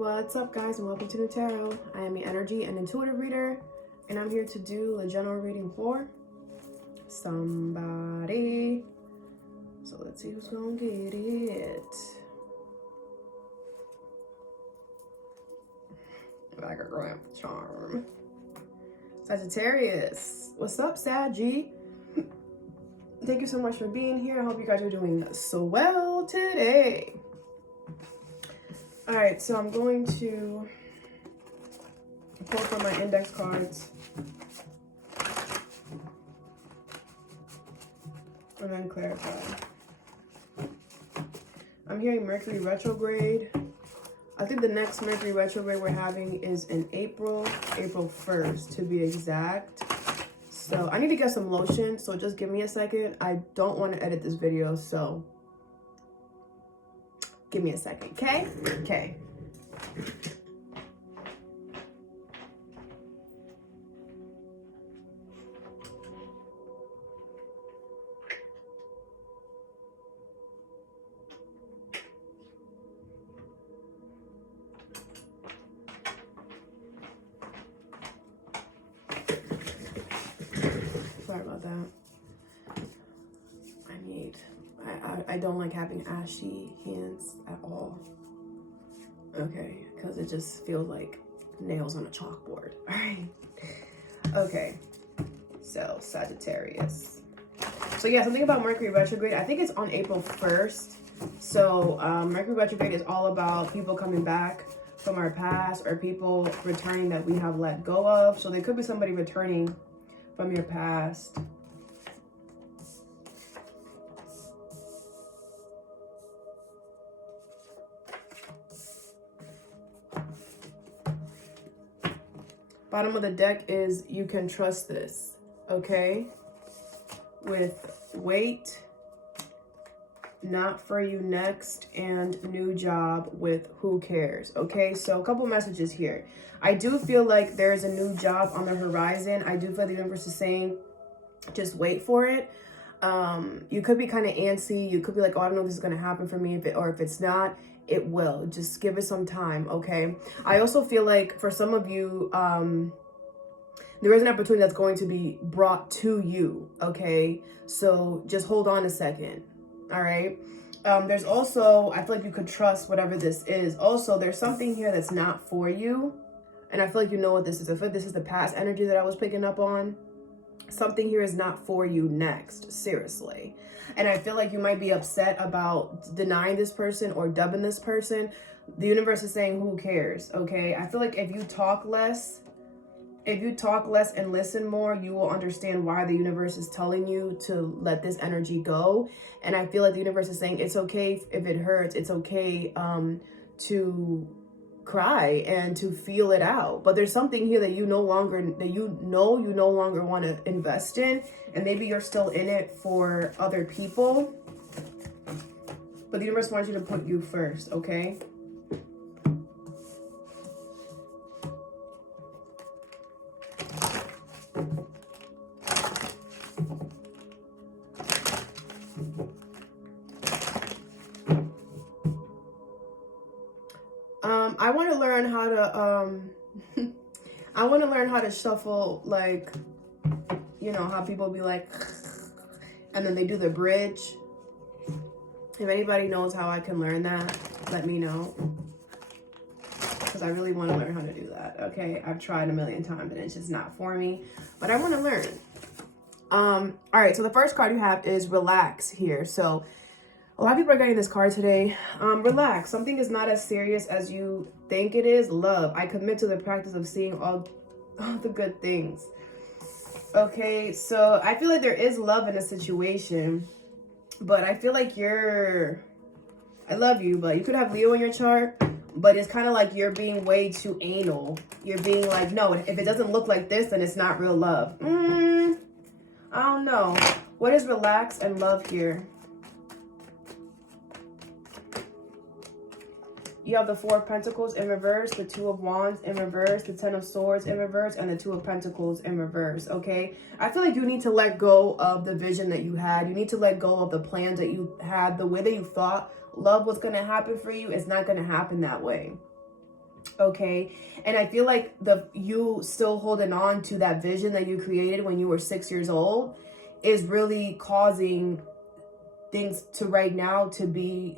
What's up, guys, and welcome to Nutarot. I am your energy and intuitive reader, and I'm here to do a general reading for somebody. So let's see who's gonna get it. Like a grand charm. Sagittarius. What's up, Saggy? Thank you so much for being here. I hope you guys are doing so well today. All right, so I'm going to pull from my index cards and then clarify. I'm hearing Mercury retrograde. I think the next Mercury retrograde we're having is in April 1st to be exact. So I need to get some lotion, so just give me a second. I don't want to edit this video, so give me a second, okay? Okay. Sorry about that. I don't like having ashy hands at all. Okay, because it just feels like nails on a chalkboard. All right. Okay. So Sagittarius. So yeah, something about Mercury retrograde. I think it's on April 1st. So Mercury retrograde is all about people coming back from our past or people returning that we have let go of. So there could be somebody returning from your past. Bottom of the deck is you can trust this, okay? With wait, not for you next, and new job with who cares, okay? So a couple messages here. I do feel like there is a new job on the horizon. I do feel the universe is saying, just wait for it. You could be kind of antsy. You could be like, oh, I don't know if this is going to happen for me, or if it's not, it will. Just give it some time, okay? I also feel like for some of you, there is an opportunity that's going to be brought to you, okay? So just hold on a second, all right? There's also, I feel like you could trust whatever this is. Also, there's something here that's not for you, and I feel like you know what this is. I feel like this is the past energy that I was picking up on. Something here is not for you next, seriously. And I feel like you might be upset about denying this person or dubbing this person. The universe is saying, who cares, okay? I feel like if you talk less and listen more, you will understand why the universe is telling you to let this energy go. And I feel like the universe is saying it's okay if it hurts. It's okay to cry and to feel it out. But there's something here that you no longer want to invest in, and maybe you're still in it for other people. But the universe wants you to put you first, okay? I want to learn how to I want to learn how to shuffle, like, you know how people be like and then they do the bridge. If anybody knows how I can learn that, let me know, because I really want to learn how to do that. Okay, I've tried a million times and it's just not for me, but I want to learn. All right, so the first card you have is relax here. So a lot of people are getting this card today. Relax. Something is not as serious as you think it is. Love. I commit to the practice of seeing all the good things. Okay, so I feel like there is love in a situation, but I feel like I love you, but you could have Leo in your chart, but it's kind of like you're being way too anal. You're being like, no, if it doesn't look like this, then it's not real love. I don't know. What is relax and love here? You have the Four of Pentacles in reverse, the Two of Wands in reverse, the Ten of Swords in reverse, and the Two of Pentacles in reverse, okay? I feel like you need to let go of the vision that you had. You need to let go of the plans that you had. The way that you thought love was going to happen for you is not going to happen that way. Okay. And I feel like you still holding on to that vision that you created when you were 6 years old is really causing things to right now to be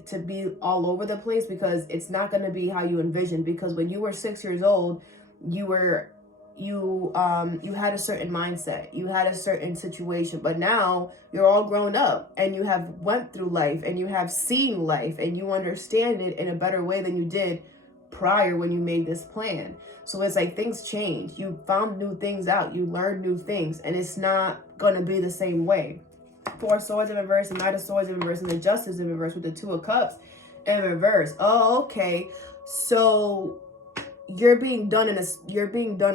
all over the place, because it's not going to be how you envisioned. Because when you were 6 years old, you had a certain mindset, you had a certain situation, but now you're all grown up and you have went through life and you have seen life and you understand it in a better way than you did prior when you made this plan. So it's like things change, you found new things out, you learned new things, and it's not going to be the same way. Four Swords in reverse, and Knight of Swords in reverse, and the Justice in reverse with the Two of Cups in reverse. Oh, okay. So you're being done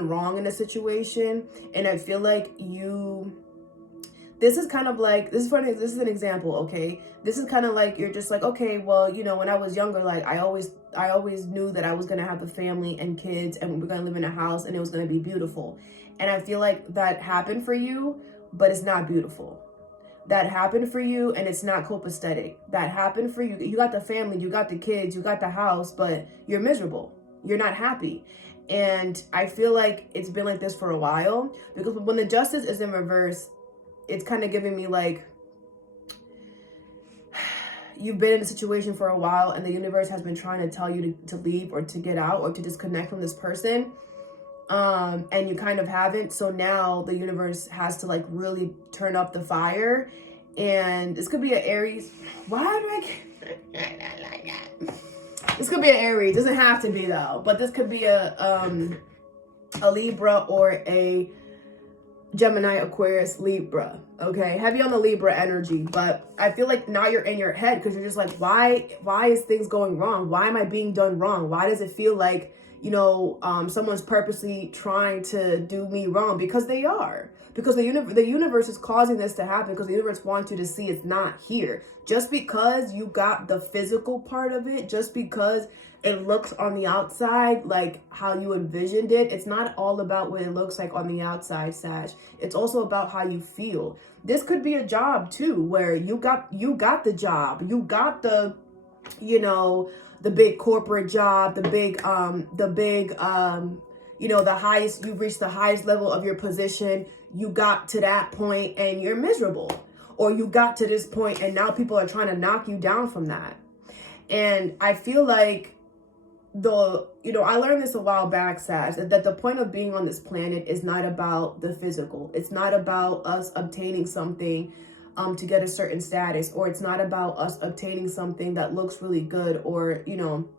wrong in a situation, and I feel like this is kind of like, this is funny, this is an example, okay? This is kind of like, you're just like, okay, well, you know, when I was younger, like I always knew that I was going to have a family and kids and we're going to live in a house and it was going to be beautiful. And I feel like that happened for you, but it's not beautiful. That happened for you and it's not copacetic. That happened for you. You got the family, you got the kids, you got the house, but you're miserable. You're not happy. And I feel like it's been like this for a while, because when the Justice is in reverse, it's kind of giving me like, you've been in a situation for a while and the universe has been trying to tell you to leave or to get out or to disconnect from this person. And you kind of haven't. So now the universe has to like really turn up the fire. And this could be an Aries. Why do this could be an Aries. Doesn't have to be though. But this could be a Libra or a Gemini, Aquarius, Libra. Okay, heavy on the Libra energy. But I feel like now you're in your head because you're just like, why is things going wrong? Why am I being done wrong? Why does it feel like, you know, someone's purposely trying to do me wrong? Because they are. Because the universe is causing this to happen, because the universe wants you to see it's not here. Just because you got the physical part of it, just because it looks on the outside like how you envisioned it, it's not all about what it looks like on the outside, Sag. It's also about how you feel. This could be a job too, where you got the job, you got the, you know, the big corporate job, the big, you know, the highest, you've reached the highest level of your position. You got to that point and you're miserable, or you got to this point and now people are trying to knock you down from that. And I feel like I learned this a while back, Sag, that the point of being on this planet is not about the physical. It's not about us obtaining something to get a certain status, or it's not about us obtaining something that looks really good, or, you know,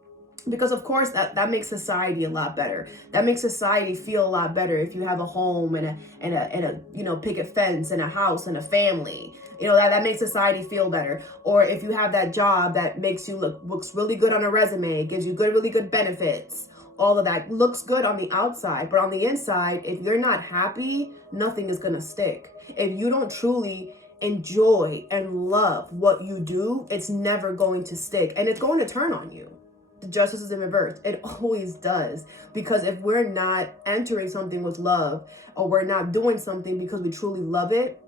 because of course that makes society a lot better. That makes society feel a lot better if you have a home and a you know, picket fence and a house and a family. You know, that makes society feel better. Or if you have that job that makes you looks really good on a resume, gives you really good benefits, all of that looks good on the outside, but on the inside, if you're not happy, nothing is gonna stick. If you don't truly enjoy and love what you do, it's never going to stick, and it's going to turn on you. The Justice is in reverse. It always does. Because if we're not entering something with love, or we're not doing something because we truly love it,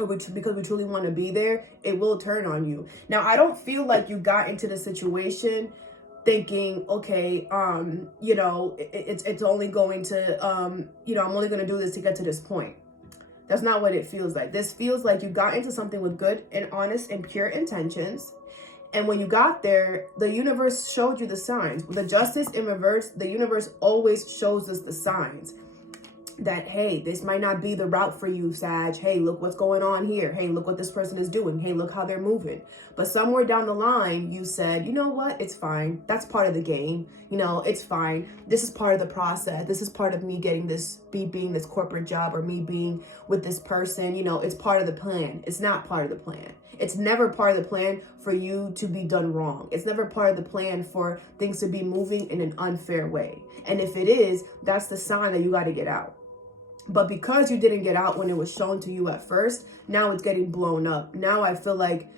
or because we truly want to be there, it will turn on you. Now, I don't feel like you got into the situation thinking, okay, you know, it's only going to, you know, I'm only going to do this to get to this point. That's not what it feels like. This feels like you got into something with good and honest and pure intentions. And when you got there, the universe showed you the signs. With the Justice in reverse, the universe always shows us the signs that, hey, this might not be the route for you, Sag. Hey, look what's going on here. Hey, look what this person is doing. Hey, look how they're moving. But somewhere down the line, you said, you know what? It's fine. That's part of the game. You know, it's fine. This is part of the process. This is part of me getting this, being this corporate job, or me being with this person. You know, it's part of the plan. It's not part of the plan. It's never part of the plan for you to be done wrong. It's never part of the plan for things to be moving in an unfair way. And if it is, that's the sign that you got to get out. But because you didn't get out when it was shown to you at first, now it's getting blown up. Now I feel like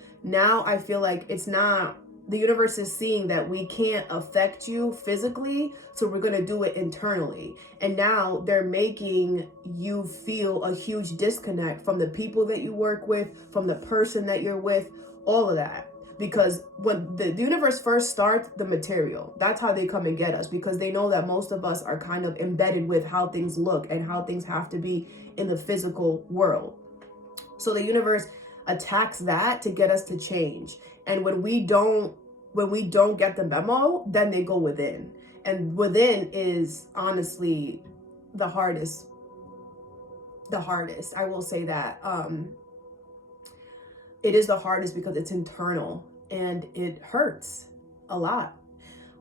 it's not, the universe is seeing that we can't affect you physically, so we're going to do it internally. And now they're making you feel a huge disconnect from the people that you work with, from the person that you're with, all of that. Because when the universe first starts, the material, that's how they come and get us, because they know that most of us are kind of embedded with how things look and how things have to be in the physical world. So the universe attacks that to get us to change. And when we don't get the memo, then they go within. And within is honestly the hardest. I will say that. It is the hardest because it's internal and it hurts a lot.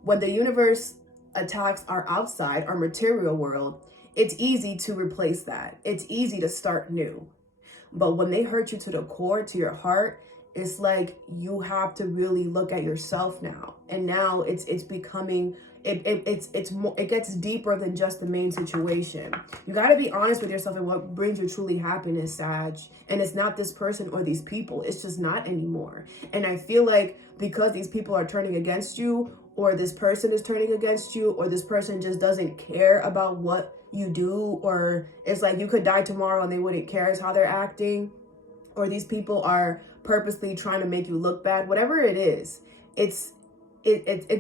When the universe attacks our outside, our material world, it's easy to replace that. It's easy to start new. But when they hurt you to the core, to your heart, it's like you have to really look at yourself now. And now it's becoming, it gets deeper than just the main situation. You got to be honest with yourself and what brings you truly happiness, Sag. And it's not this person or these people. It's just not anymore. And I feel like because these people are turning against you, or this person is turning against you, or this person just doesn't care about what you do, or it's like you could die tomorrow and they wouldn't care is how they're acting, or these people are purposely trying to make you look bad, whatever it is, it's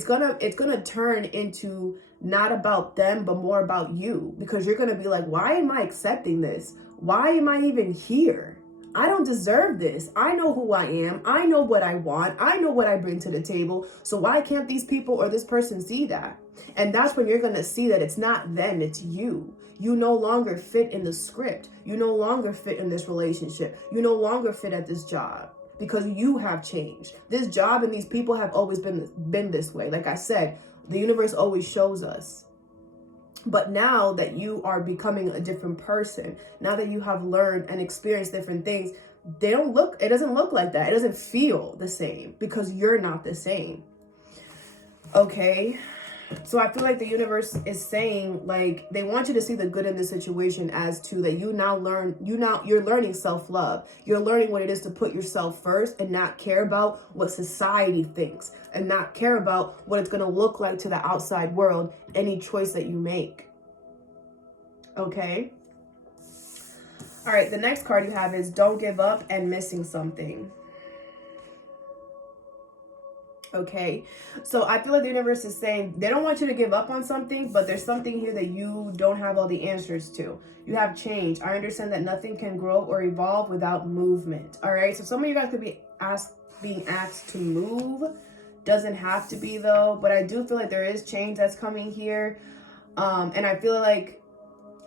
gonna turn into not about them but more about you, because you're gonna be like, why am I accepting this? Why am I even here? I don't deserve this. I know who I am. I know what I want. I know what I bring to the table. So why can't these people or this person see that? And that's when you're going to see that it's not them, it's you. You no longer fit in the script. You no longer fit in this relationship. You no longer fit at this job because you have changed. This job and these people have always been this way. Like I said, the universe always shows us. But now that you are becoming a different person, now that you have learned and experienced different things, it doesn't look like that. It doesn't feel the same because you're not the same. Okay. So I feel like the universe is saying, like, they want you to see the good in this situation, as to that you're learning self-love. You're learning what it is to put yourself first and not care about what society thinks, and not care about what it's going to look like to the outside world, any choice that you make. Okay. All right. The next card you have is don't give up and missing something. Okay, so I feel like the universe is saying they don't want you to give up on something, but there's something here that you don't have all the answers to. You have change. I understand that nothing can grow or evolve without movement. All right, so some of you guys could be being asked to move. Doesn't have to be though, but I do feel like there is change that's coming here, and I feel like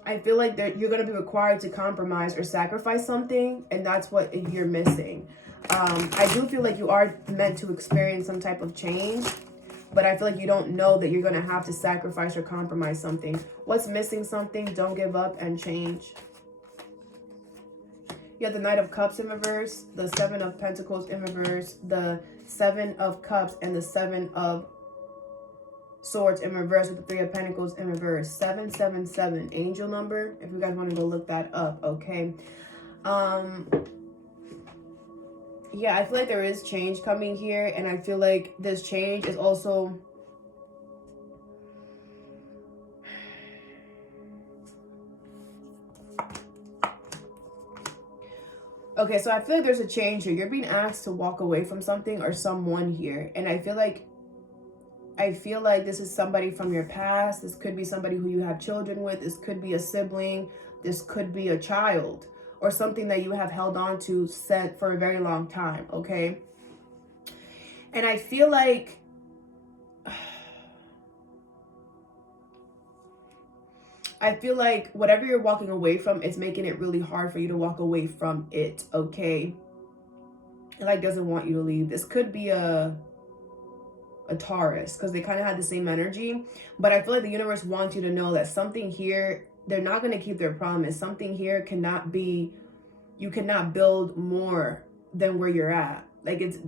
you're going to be required to compromise or sacrifice something, and that's what you're missing. I do feel like you are meant to experience some type of change, but I feel like you don't know that you're going to have to sacrifice or compromise something. What's missing something? Don't give up and change. You have the Knight of Cups in reverse, the Seven of Pentacles in reverse, the Seven of Cups, and the Seven of Swords in reverse, with the Three of Pentacles in reverse. 777, angel number, if you guys want to go look that up. Okay. Yeah, I feel like there is change coming here, and I feel like this change is also okay, so I feel like there's a change here. You're being asked to walk away from something or someone here, and I feel like this is somebody from your past. This could be somebody who you have children with. This could be a sibling. This could be a child, or something that you have held on to for a very long time, okay? And I feel like whatever you're walking away from, it's making it really hard for you to walk away from it, okay? It like doesn't want you to leave. This could be a Taurus, because they kind of had the same energy, but I feel like the universe wants you to know that something here, they're not going to keep their promise. Something here you cannot build more than where you're at. It's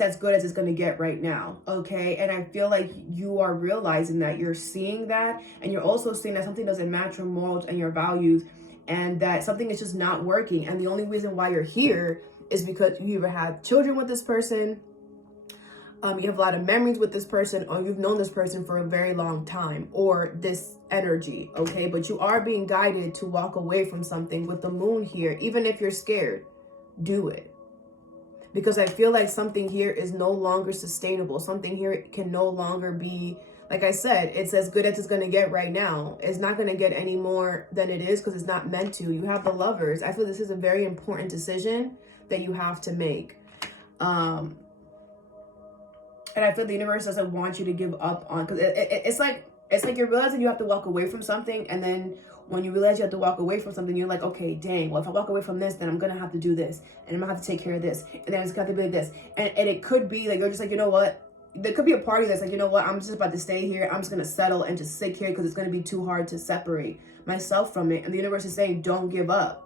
as good as it's going to get right now. Okay. And I feel like you are realizing that, you're seeing that, and you're also seeing that something doesn't match your morals and your values, and that something is just not working. And the only reason why you're here is because you either had children with this person, you have a lot of memories with this person, or you've known this person for a very long time, or this energy, okay? But you are being guided to walk away from something with the moon here. Even if you're scared, do it. because I feel like something here is no longer sustainable. Something here can no longer be, like I said, it's as good as it's going to get right now. It's not going to get any more than it is because it's not meant to. You have the Lovers. I feel this is a very important decision that you have to make. And I feel the universe doesn't want you to give up on, because it's like you're realizing you have to walk away from something, and then when you realize you have to walk away from something, you're like, okay, dang, well, if I walk away from this, then I'm gonna have to do this, and I'm gonna have to take care of this, and then it's got to be like this, and it could be like you're just like, you know what, there could be a party that's like, you know what, I'm just about to stay here, I'm just gonna settle and just sit here because it's gonna be too hard to separate myself from it. And the universe is saying, don't give up.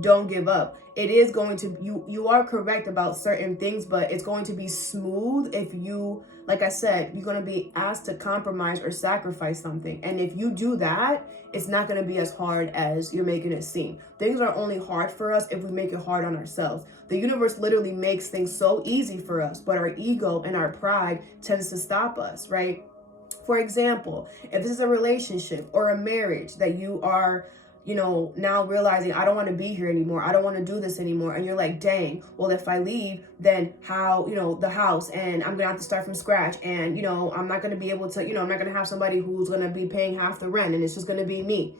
Don't give up. It is going to, you are correct about certain things, but it's going to be smooth if you, like I said, you're going to be asked to compromise or sacrifice something. And if you do that, it's not going to be as hard as you're making it seem. Things are only hard for us if we make it hard on ourselves. The universe literally makes things so easy for us, but our ego and our pride tends to stop us, right? For example, if this is a relationship or a marriage that you are, you know, now realizing I don't want to be here anymore. I don't want to do this anymore. And you're like, dang, well, if I leave, then how, you know, the house, and I'm going to have to start from scratch. And, you know, I'm not going to be able to, you know, I'm not going to have somebody who's going to be paying half the rent, and it's just going to be me.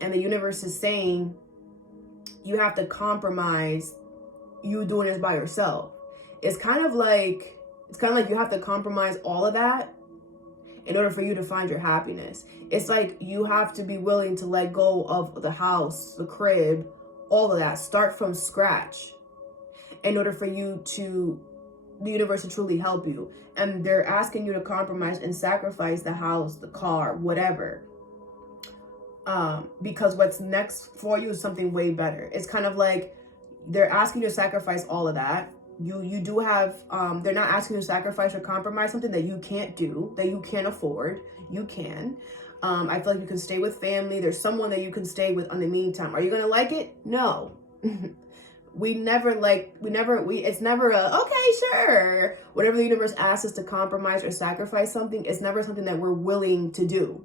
And the universe is saying you have to compromise you doing this by yourself. It's kind of like you have to compromise all of that in order for you to find your happiness. It's like you have to be willing to let go of the house, the crib, all of that. Start from scratch in order for you to, the universe to truly help you. And they're asking you to compromise and sacrifice the house, the car, whatever. Because what's next for you is something way better. It's kind of like they're asking you to sacrifice all of that. You do have, they're not asking you to sacrifice or compromise something that you can't do, that you can't afford. You can. I feel like you can stay with family. There's someone that you can stay with in the meantime. Are you going to like it? No. It's never okay, sure. Whatever the universe asks us to compromise or sacrifice something, it's never something that we're willing to do.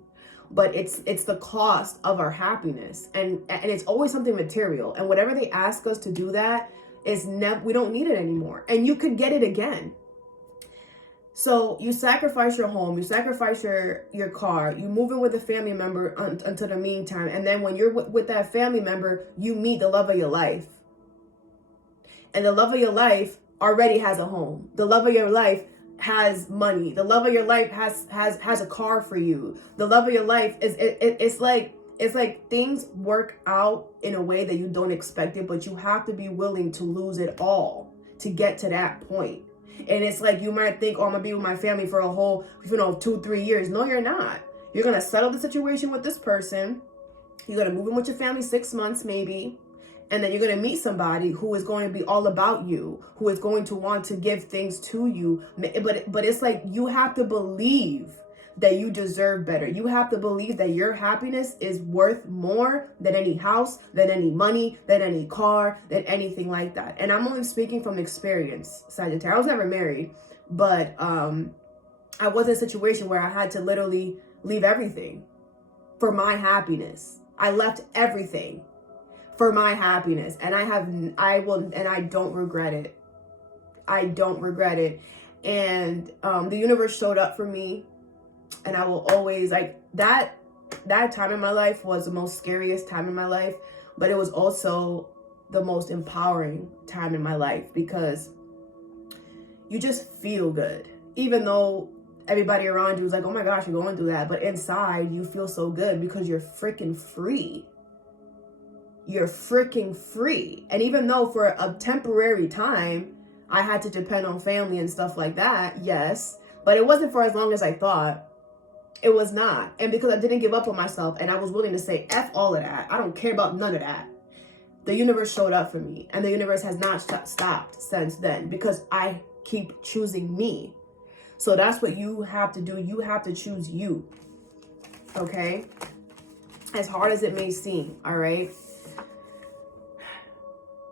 But it's the cost of our happiness. And it's always something material. And whatever they ask us to do that, we don't need it anymore, and you could get it again. So you sacrifice your home, you sacrifice your car, you move in with a family member until the meantime, and then when you're with that family member, you meet the love of your life, and the love of your life already has a home. The love of your life has money. The love of your life has a car for you. The love of your life it's like things work out in a way that you don't expect it, but you have to be willing to lose it all to get to that point. And it's like, you might think, oh, I'm going to be with my family for a whole, 2-3 years. No, you're not. You're going to settle the situation with this person. You're going to move in with your family 6 months, maybe. And then you're going to meet somebody who is going to be all about you, who is going to want to give things to you. But it's like, you have to believe that you deserve better. You have to believe that your happiness is worth more than any house, than any money, than any car, than anything like that. And I'm only speaking from experience, Sagittarius. I was never married, but I was in a situation where I had to literally leave everything for my happiness. I left everything for my happiness, and I don't regret it. I don't regret it. And the universe showed up for me. And I will always, like, that time in my life was the most scariest time in my life, but it was also the most empowering time in my life, because you just feel good. Even though everybody around you is like, oh my gosh, you're going through that. But inside, you feel so good because you're freaking free. You're freaking free. And even though for a temporary time, I had to depend on family and stuff like that, yes, but it wasn't for as long as I thought. It was not. And because I didn't give up on myself, and I was willing to say, F all of that, I don't care about none of that, the universe showed up for me. And the universe has not stopped since then, because I keep choosing me. So that's what you have to do. You have to choose you. Okay? As hard as it may seem, all right?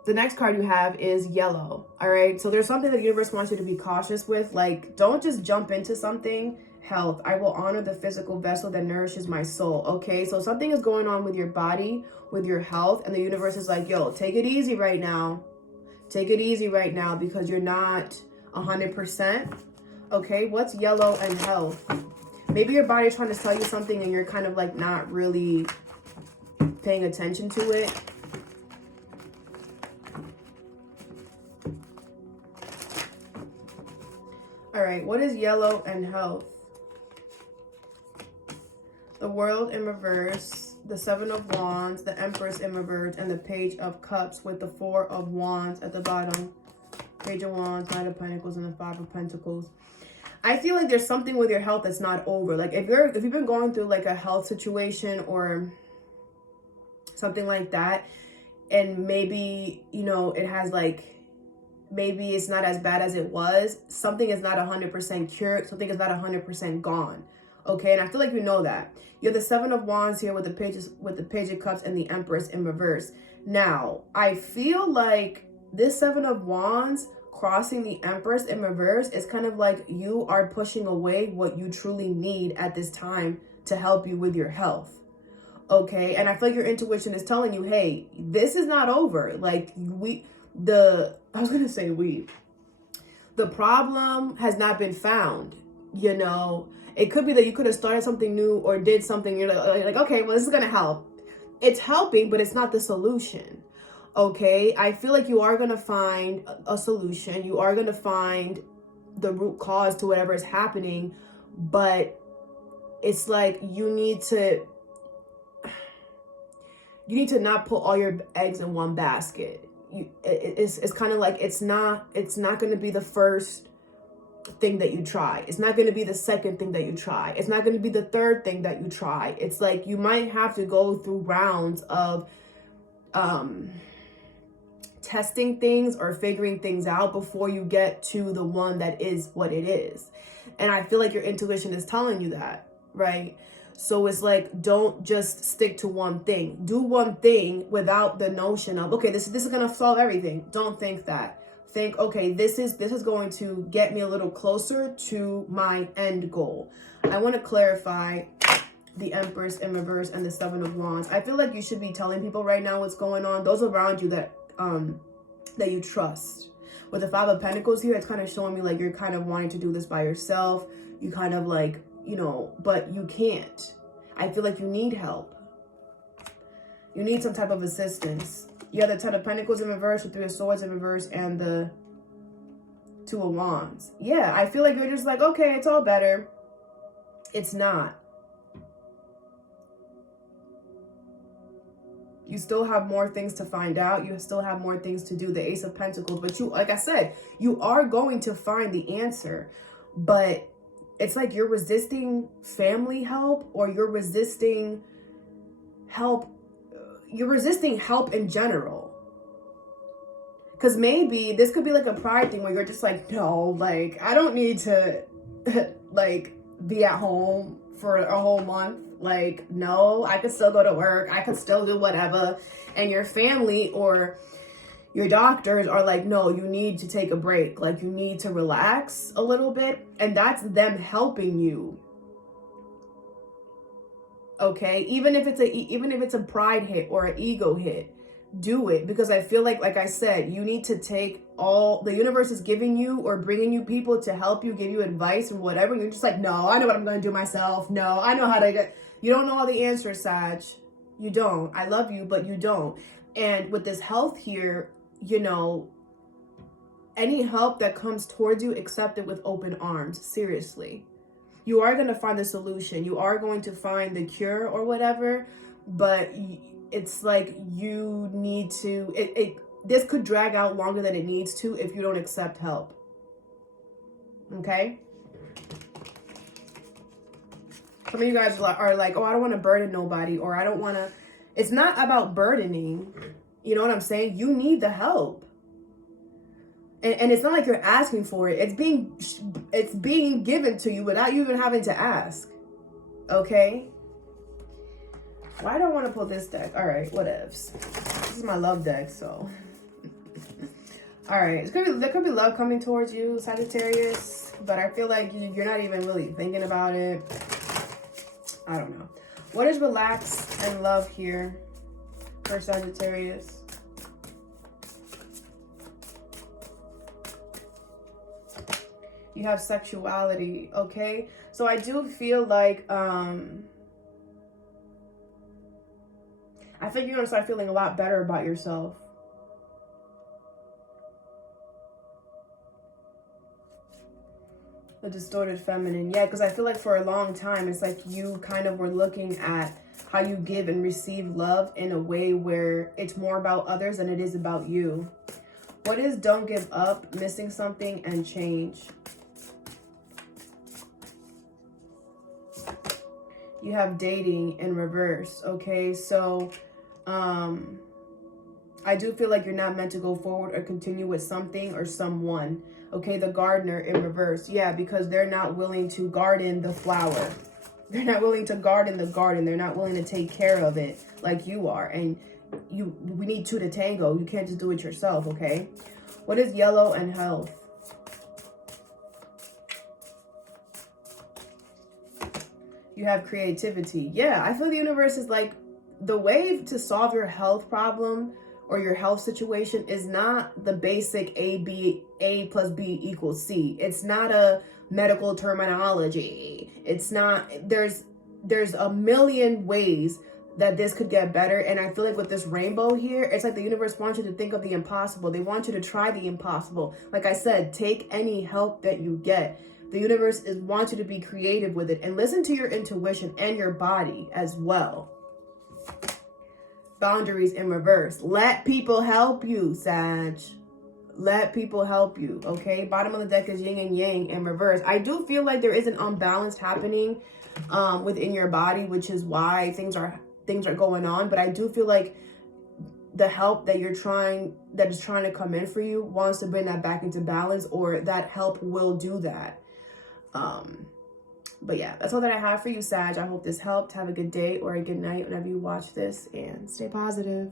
The next card you have is yellow, all right? So there's something that the universe wants you to be cautious with. Like, don't just jump into something. Health, I will honor the physical vessel that nourishes my soul, okay? So something is going on with your body, with your health, and the universe is like, yo, take it easy right now. Take it easy right now because you're not 100%. Okay, what's yellow and health? Maybe your body's trying to tell you something and you're kind of like not really paying attention to it. All right, what is yellow and health? The World in reverse, the Seven of Wands, the Empress in reverse, and the Page of Cups with the Four of Wands at the bottom. Page of Wands, Knight of Pentacles, and the Five of Pentacles. I feel like there's something with your health that's not over. Like if you've been going through like a health situation or something like that, and maybe, you know, it has like, maybe it's not as bad as it was. Something is not 100% cured. Something is not 100% gone. Okay, and I feel like you know that. You have the Seven of Wands here with the Page of Cups and the Empress in reverse. Now, I feel like this Seven of Wands crossing the Empress in reverse is kind of like you are pushing away what you truly need at this time to help you with your health. Okay, and I feel like your intuition is telling you, hey, this is not over. Like the problem has not been found, you know. It could be that you could have started something new or did something. You're like, okay, well, this is going to help. It's helping, but it's not the solution. Okay, I feel like you are going to find a solution. You are going to find the root cause to whatever is happening. But it's like you need to not put all your eggs in one basket. It's kind of like it's not going to be the first thing that you try. It's not going to be the second thing that you try. It's not going to be the third thing that you try. It's like you might have to go through rounds of testing things or figuring things out before you get to the one that is what it is. And I feel like your intuition is telling you that, right? So it's like, don't just stick to one thing. Do one thing without the notion of, okay, this is going to solve everything. Don't think that. Think, okay, this is going to get me a little closer to my end goal. I want to clarify the Empress in reverse and the Seven of Wands. I feel like you should be telling people right now what's going on. Those around you that you trust. With the Five of Pentacles here, it's kind of showing me like you're kind of wanting to do this by yourself. You kind of like, you know, but you can't. I feel like you need help. You need some type of assistance. You have the Ten of Pentacles in reverse, the Three of Swords in reverse, and the Two of Wands. Yeah, I feel like you're just like, okay, it's all better. It's not. You still have more things to find out. You still have more things to do. The Ace of Pentacles. But you, like I said, you are going to find the answer. But it's like you're resisting family help, or you're resisting help. You're resisting help in general. Because maybe this could be like a pride thing where you're just like, no, like, I don't need to like be at home for a whole month. Like, no, I could still go to work. I could still do whatever. And your family or your doctors are like, no, you need to take a break. Like, you need to relax a little bit. And that's them helping you. Okay, even if it's a pride hit or an ego hit, do it. Because I feel like I said, you need to take all the universe is giving you or bringing you people to help you, give you advice and whatever. You're just like, no, I know what I'm going to do myself. No, I know how to get. You don't know all the answers, Sag. You don't. I love you, but you don't. And with this health here, you know, any help that comes towards you, accept it with open arms. Seriously. You are going to find the solution. You are going to find the cure or whatever, but it's like you need to, this could drag out longer than it needs to if you don't accept help. Okay? Some of you guys are like, oh, I don't want to burden nobody, or I don't want to. It's not about burdening. You know what I'm saying? You need the help. And it's not like you're asking for it. It's being given to you without you even having to ask. Okay? Why do I want to pull this deck? All right, whatevs. This is my love deck, so. All right, there could be love coming towards you, Sagittarius, but I feel like you're not even really thinking about it. I don't know. What is relax and love here for Sagittarius? You have sexuality, okay? So I do feel like, I think you're gonna start feeling a lot better about yourself. The distorted feminine. Yeah, because I feel like for a long time, it's like you kind of were looking at how you give and receive love in a way where it's more about others than it is about you. What is don't give up, missing something, and change? You have dating in reverse, okay? So, I do feel like you're not meant to go forward or continue with something or someone. Okay, the gardener in reverse. Yeah, because they're not willing to garden the flower. They're not willing to garden the garden. They're not willing to take care of it like you are. And we need two to tango. You can't just do it yourself, okay? What is yellow and health? You have creativity. Yeah, I feel the universe is like, the way to solve your health problem or your health situation is not the basic A plus B equals C. It's not a medical terminology. It's not, there's a million ways that this could get better. And I feel like with this rainbow here, it's like the universe wants you to think of the impossible. They want you to try the impossible. Like I said, take any help that you get. The universe wants you to be creative with it and listen to your intuition and your body as well. Boundaries in reverse. Let people help you, Sag. Let people help you, okay? Bottom of the deck is yin and yang in reverse. I do feel like there is an unbalance happening within your body, which is why things are going on. But I do feel like the help that is trying to come in for you wants to bring that back into balance, or that help will do that. But yeah, that's all that I have for you, Sag. I hope this helped. Have a good day or a good night whenever you watch this, and stay positive.